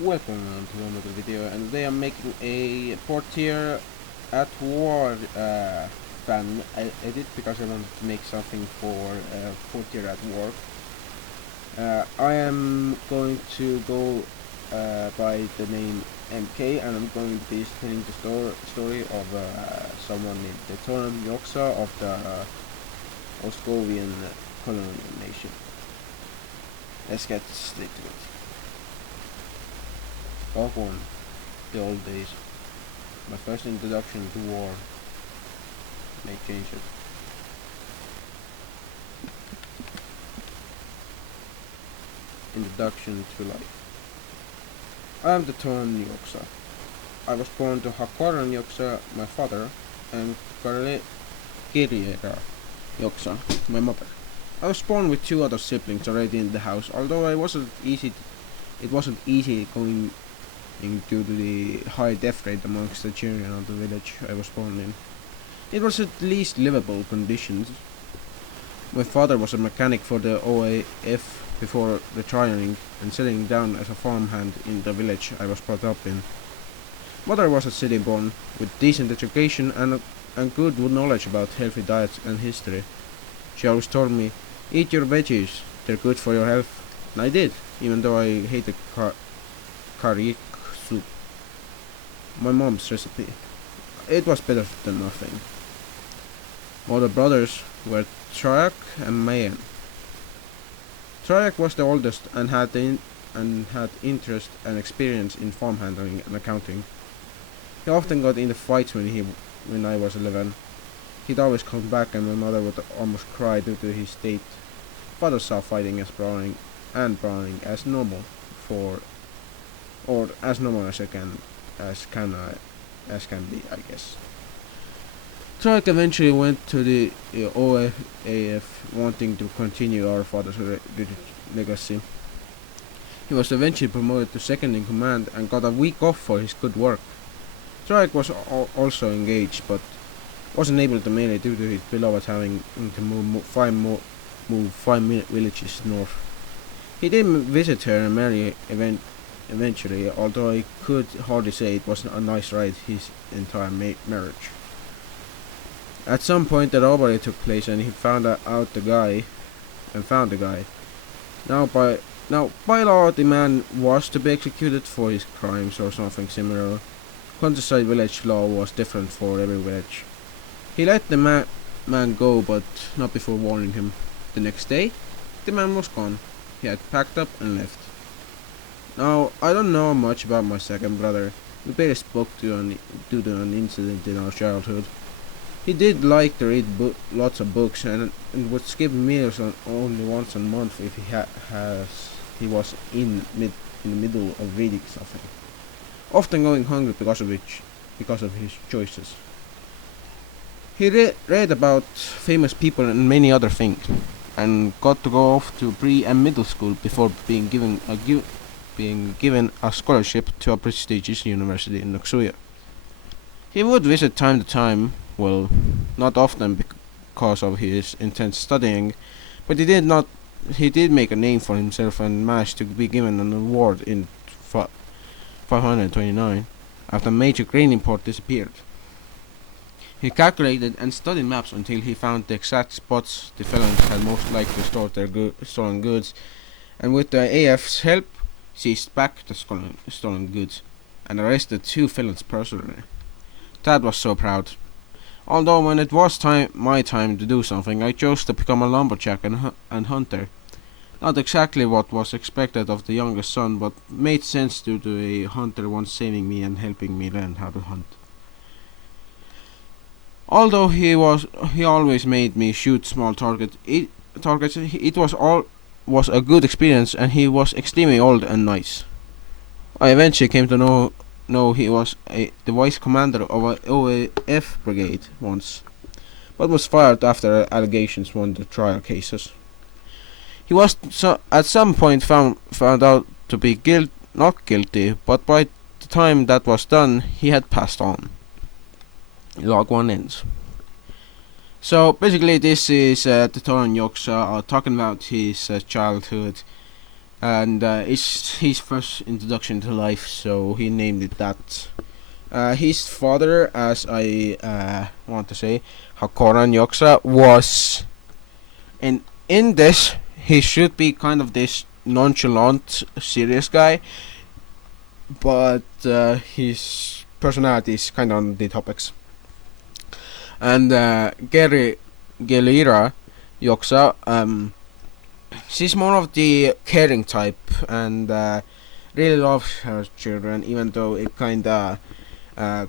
Welcome to another video, and today I'm making a Portier at War fan edit because I wanted to make something for Portier at War. I am going to go by the name MK, and I'm going to be telling the story of someone named the Toran Yoksa of the Oscovian colonial nation. Let's get straight to it. Part 1. The old days. My first introduction to war. May change it. Introduction to life. I am the Toran Yoksa. I was born to Hakoran Yoksa, my father, and Kirjera Yoksa, my mother. I was born with two other siblings already in the house, although it wasn't easy going due to the high death rate amongst the children of the village I was born in. It was at least livable conditions. My father was a mechanic for the OAF before retiring and settling down as a farmhand in the village I was brought up in. Mother was a city born, with decent education and good knowledge about healthy diets and history. She always told me, "Eat your veggies, they're good for your health." And I did, even though I hated curry soup. My mom's recipe. It was better than nothing. My older brothers were Trayak and Mayan. Trayak was the oldest and had interest and experience in farm handling and accounting. He often got into fights when I was 11. He'd always come back and my mother would almost cry due to his state. Father saw fighting as brawling as normal as normal as can be, I guess. Trike eventually went to the OAF, wanting to continue our father's legacy. He was eventually promoted to second in command and got a week off for his good work. Trike was also engaged, but wasn't able to marry due to his beloved having to move 5 villages north. He did visit her and marry eventually, although I could hardly say it was a nice ride his entire marriage. At some point the robbery took place and he found the guy. By law the man was to be executed for his crimes or something similar. Countryside village law was different for every village. He let the man go, but not before warning him. The next day, the man was gone. He had packed up and left. Now, I don't know much about my second brother. We barely spoke due to an incident in our childhood. He did like to read lots of books and would skip meals only once a month if he was in the middle of reading something. Often going hungry because of his choices. He read about famous people and many other things, and got to go off to pre and middle school before being given a scholarship to a prestigious university in Noxuya. He would visit time to time, well, not often because of his intense studying, but he did make a name for himself and managed to be given an award in 529 after a major grain import disappeared. He calculated and studied maps until he found the exact spots the felons had most likely stored their stolen goods, and with the AF's help, seized back the stolen goods and arrested 2 felons personally. Dad was so proud. Although when it was my time to do something, I chose to become a lumberjack and hunter. Not exactly what was expected of the youngest son, but made sense due to a hunter once saving me and helping me learn how to hunt. Although he always made me shoot small targets. It was a good experience, and he was extremely old and nice. I eventually came to know he was the vice commander of an OAF brigade once, but was fired after allegations won the trial cases. He was at some point found out to be not guilty, but by the time that was done, he had passed on. Log 1 ends. So basically this is the Toran Yoksa talking about his childhood and it's his first introduction to life, so he named it that. His father, as I want to say, Hakoran Yoksa, was in this. He should be kind of this nonchalant, serious guy, but his personality is kind of on the topics. And Geri Gelira Yoksa, she's more of the caring type and really loves her children, even though it kinda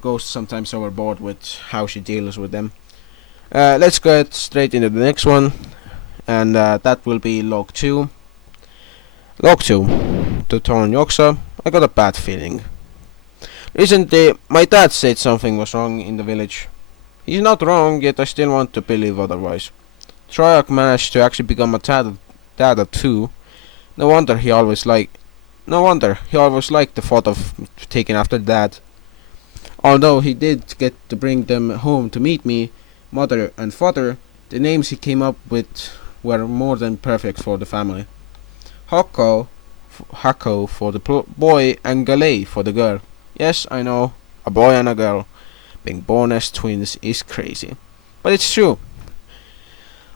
goes sometimes overboard with how she deals with them. Let's get straight into the next one, and that will be log 2. Log 2, to Toron Yoksa. I got a bad feeling. Recently, my dad said something was wrong in the village. He's not wrong, yet I still want to believe otherwise. Troyak managed to actually become a dad at 2. No wonder he always liked the thought of taking after dad. Although he did get to bring them home to meet me, mother and father, the names he came up with were more than perfect for the family. Hako for the boy and Galei for the girl. Yes, I know, a boy and a girl. Being born as twins is crazy. But it's true.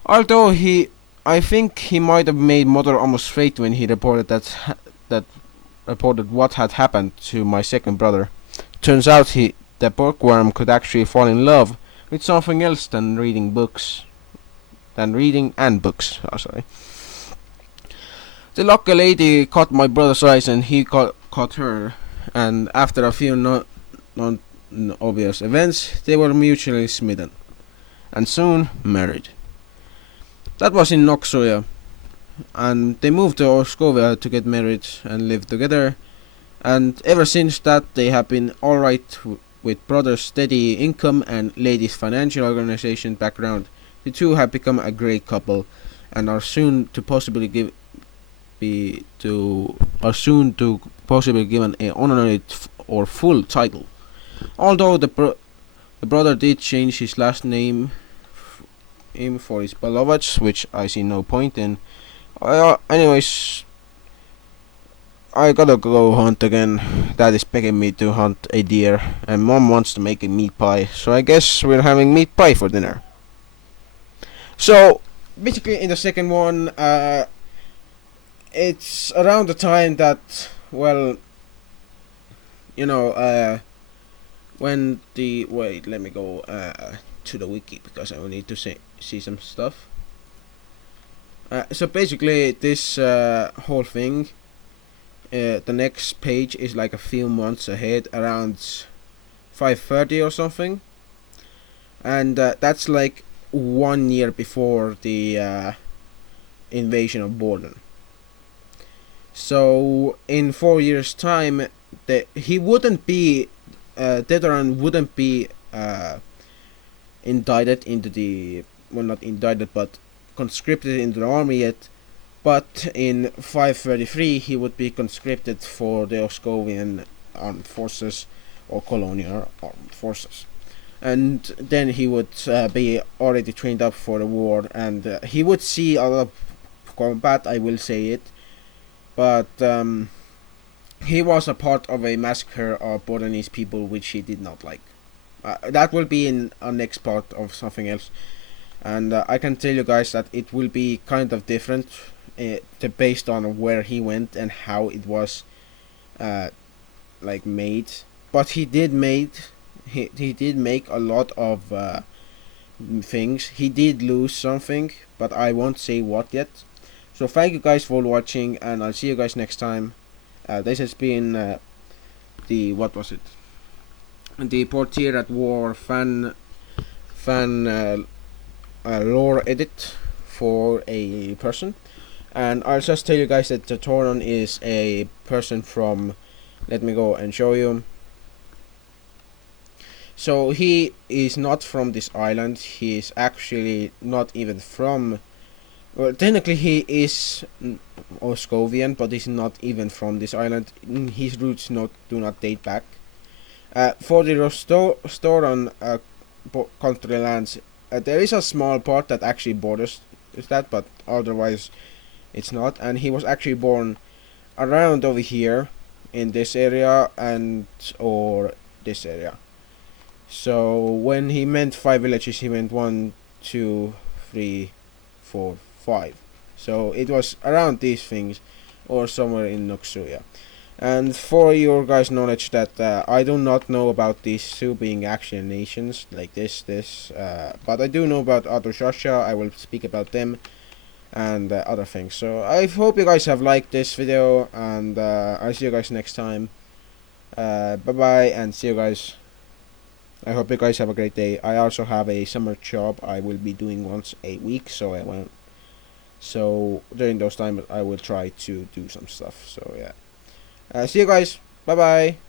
Although I think he might have made mother almost afraid when he reported reported what had happened to my second brother. Turns out the bookworm could actually fall in love with something else than reading and books. Oh, sorry. The lucky lady caught my brother's eyes and he caught her, and after a few non-obvious events, they were mutually smitten, and soon married. That was in Noksoya, and they moved to Oskovia to get married and live together, and ever since that they have been alright with brother's steady income and lady's financial organization background. The two have become a great couple and are soon to possibly given an honorary or full title. Although the brother did change his last name for his beloved's, which I see no point in. Anyways, I gotta go hunt again. Dad is begging me to hunt a deer, and Mom wants to make a meat pie, so I guess we're having meat pie for dinner. So, basically in the second one, it's around the time that, well, when the... Wait, let me go to the wiki, because I will need to see some stuff. So basically, this whole thing, the next page is like a few months ahead, around 530 or something. And that's like 1 year before the invasion of Borden. So in 4 years' time, he wouldn't be Deteran wouldn't be indicted into the, well, not indicted, but conscripted into the army yet. But in 533 he would be conscripted for the Oscovian armed forces or colonial armed forces, and then he would be already trained up for the war, and he would see a lot of combat, I will say it, but he was a part of a massacre of Bordenese people which he did not like. That will be in our next part of something else, and I can tell you guys that it will be kind of different based on where he went and how it was made. But he did make a lot of things. He did lose something, but I won't say what yet. So thank you guys for watching, and I'll see you guys next time. This has been the Portier at War fan lore edit for a person, and I'll just tell you guys that the Toron is a person from, let me go and show you. So he is not from this island. He is actually not even from, well, technically he is Oscovian, but he's not even from this island. His roots do not date back. For the Rostoron country lands, there is a small part that actually borders that, but otherwise it's not. And he was actually born around over here in this area and or this area. So when he meant 5 villages, he meant 1, 2, 3, 4, 5. So it was around these things, or somewhere in Noxuya. And for your guys' knowledge, that I do not know about these two being action nations like this, but I do know about Ardusharsha. I will speak about them and other things. So I hope you guys have liked this video, and I'll see you guys next time. Bye bye, and see you guys. I hope you guys have a great day. I also have a summer job I will be doing once a week, so during those times I will try to do some stuff. So yeah, see you guys. Bye bye.